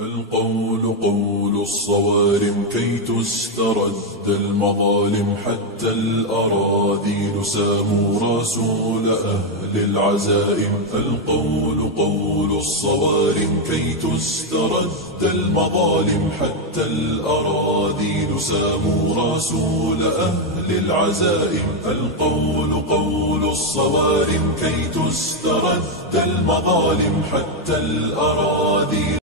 القول قول الصوارم كي تسترد المظالم، حتى الأراذيل ساموا رسول أهل العزائم. القول قول الصوارم كي تسترد المظالم، حتى الأراذيل ساموا رسول أهل العزائم. القول قول الصوارم كي تسترد المظالم، حتى الأراذيل